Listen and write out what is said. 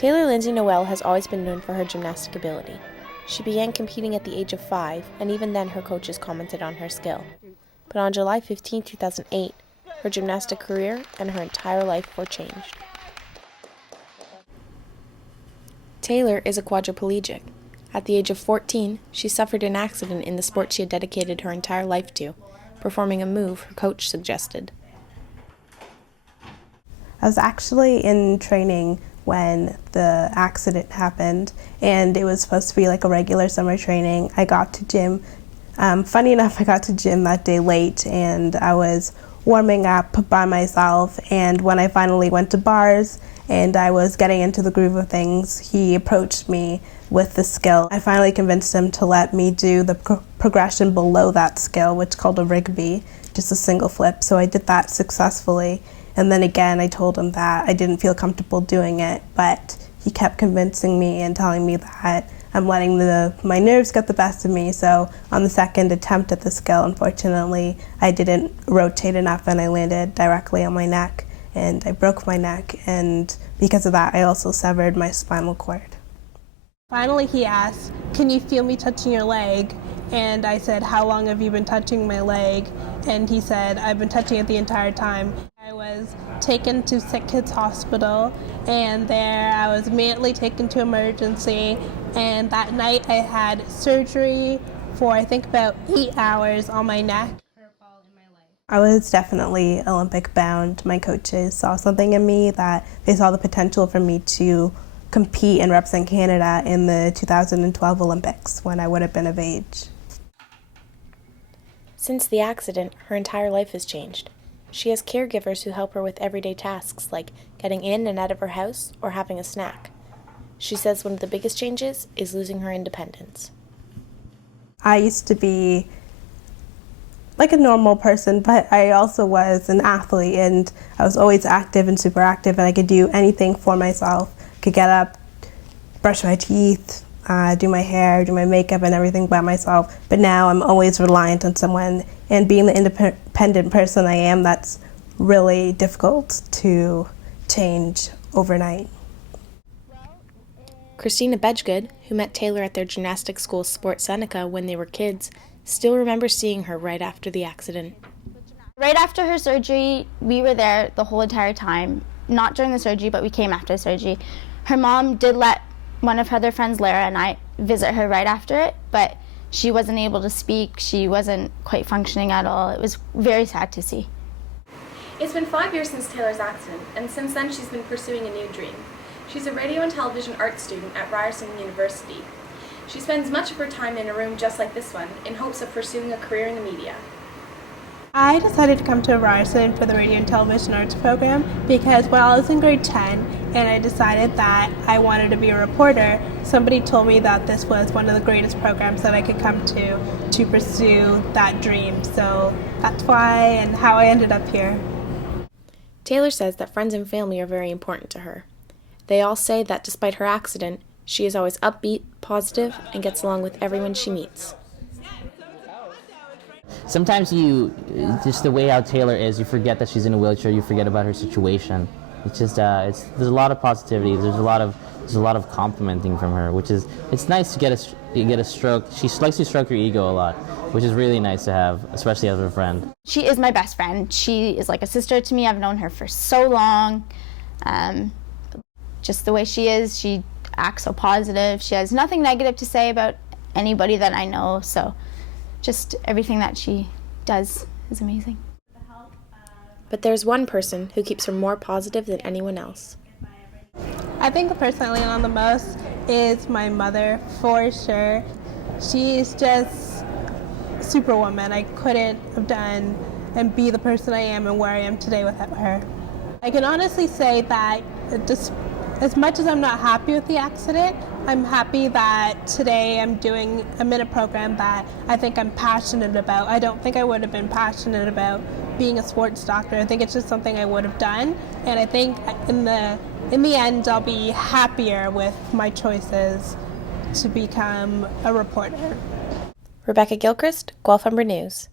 Taylor Lindsay-Noel has always been known for her gymnastic ability. She began competing at the age of 5, and even then her coaches commented on her skill. But on July 15, 2008, her gymnastic career and her entire life were changed. Taylor is a quadriplegic. At the age of 14, she suffered an accident in the sport she had dedicated her entire life to, performing a move her coach suggested. I was actually in training when the accident happened, and it was supposed to be like a regular summer training. I got to gym. Funny enough, I got to gym that day late, and I was warming up by myself, and when I finally went to bars and I was getting into the groove of things, he approached me with the skill. I finally convinced him to let me do the progression below that skill, which is called a Rigby, just a single flip. So I did that successfully. And then again, I told him that I didn't feel comfortable doing it, but he kept convincing me and telling me that I'm letting my nerves get the best of me. So on the second attempt at the skill, unfortunately, I didn't rotate enough and I landed directly on my neck and I broke my neck. And because of that, I also severed my spinal cord. Finally, he asked, "Can you feel me touching your leg?" And I said, "How long have you been touching my leg?" And he said, "I've been touching it the entire time." I was taken to Sick Kids Hospital, and there I was immediately taken to emergency. And that night I had surgery for I think about 8 hours on my neck. I was definitely Olympic bound. My coaches saw something in me that they saw the potential for me to compete and represent Canada in the 2012 Olympics when I would have been of age. Since the accident, her entire life has changed. She has caregivers who help her with everyday tasks like getting in and out of her house or having a snack. She says one of the biggest changes is losing her independence. I used to be like a normal person, but I also was an athlete, and I was always active and super active, and I could do anything for myself. I could get up, brush my teeth, do my hair, do my makeup and everything by myself. But now I'm always reliant on someone, and being the independent person I am, that's really difficult to change overnight. Christina Bedgegood, who met Taylor at their gymnastics school Sport Seneca when they were kids, still remembers seeing her right after the accident. Right after her surgery, we were there the whole entire time. Not during the surgery, but we came after the surgery. Her mom did let one of her other friends, Lara, and I visit her right after it, but she wasn't able to speak. She wasn't quite functioning at all. It was very sad to see. It's been 5 years since Taylor's accident, and since then she's been pursuing a new dream. She's a radio and television arts student at Ryerson University. She spends much of her time in a room just like this one, in hopes of pursuing a career in the media. I decided to come to Ryerson for the radio and television arts program because while I was in grade 10 and I decided that I wanted to be a reporter, somebody told me that this was one of the greatest programs that I could come to pursue that dream. So that's why and how I ended up here. Taylor says that friends and family are very important to her. They all say that despite her accident, she is always upbeat, positive, and gets along with everyone she meets. Sometimes just the way how Taylor is, you forget that she's in a wheelchair, you forget about her situation. It's just, there's a lot of positivity, there's a lot of complimenting from her, which is, it's nice to get a stroke. She likes to stroke your ego a lot, which is really nice to have, especially as a friend. She is my best friend. She is like a sister to me. I've known her for so long. Just the way she is, she acts so positive. She has nothing negative to say about anybody that I know, so just everything that she does is amazing. But there's one person who keeps her more positive than anyone else. I think the person I lean on the most is my mother, for sure. She's just superwoman. I couldn't have done and be the person I am and where I am today without her. I can honestly say that just as much as I'm not happy with the accident, I'm happy that today I'm in a program that I think I'm passionate about. I don't think I would have been passionate about being a sports doctor. I think it's just something I would have done, and I think in the end I'll be happier with my choices to become a reporter. Rebecca Gilchrist, Guelph Humber News.